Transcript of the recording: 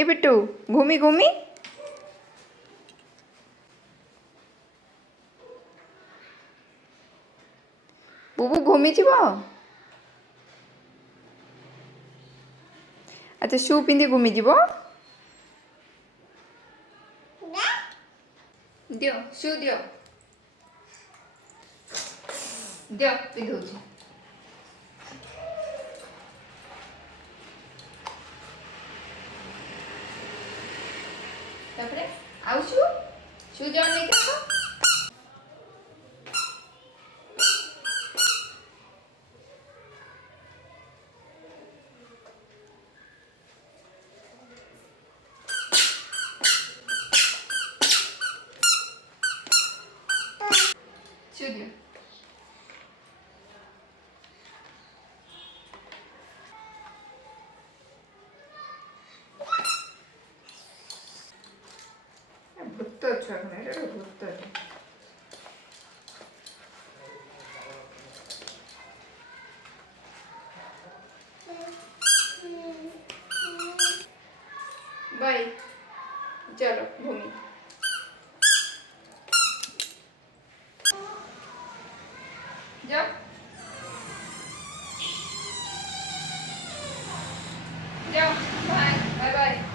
ए बिट्टू घूमी घूमी बुबू घूमी जीव अच्छा शू पिंधि घूमी जीव दियो शू दियो दियो पिंधुची तापरे आउ शू शू जाओ नहीं क्या शू दियो ভূত ছক না এটা ভূত बाय चलो घूमी जाओ जाओ बाय बाय बाय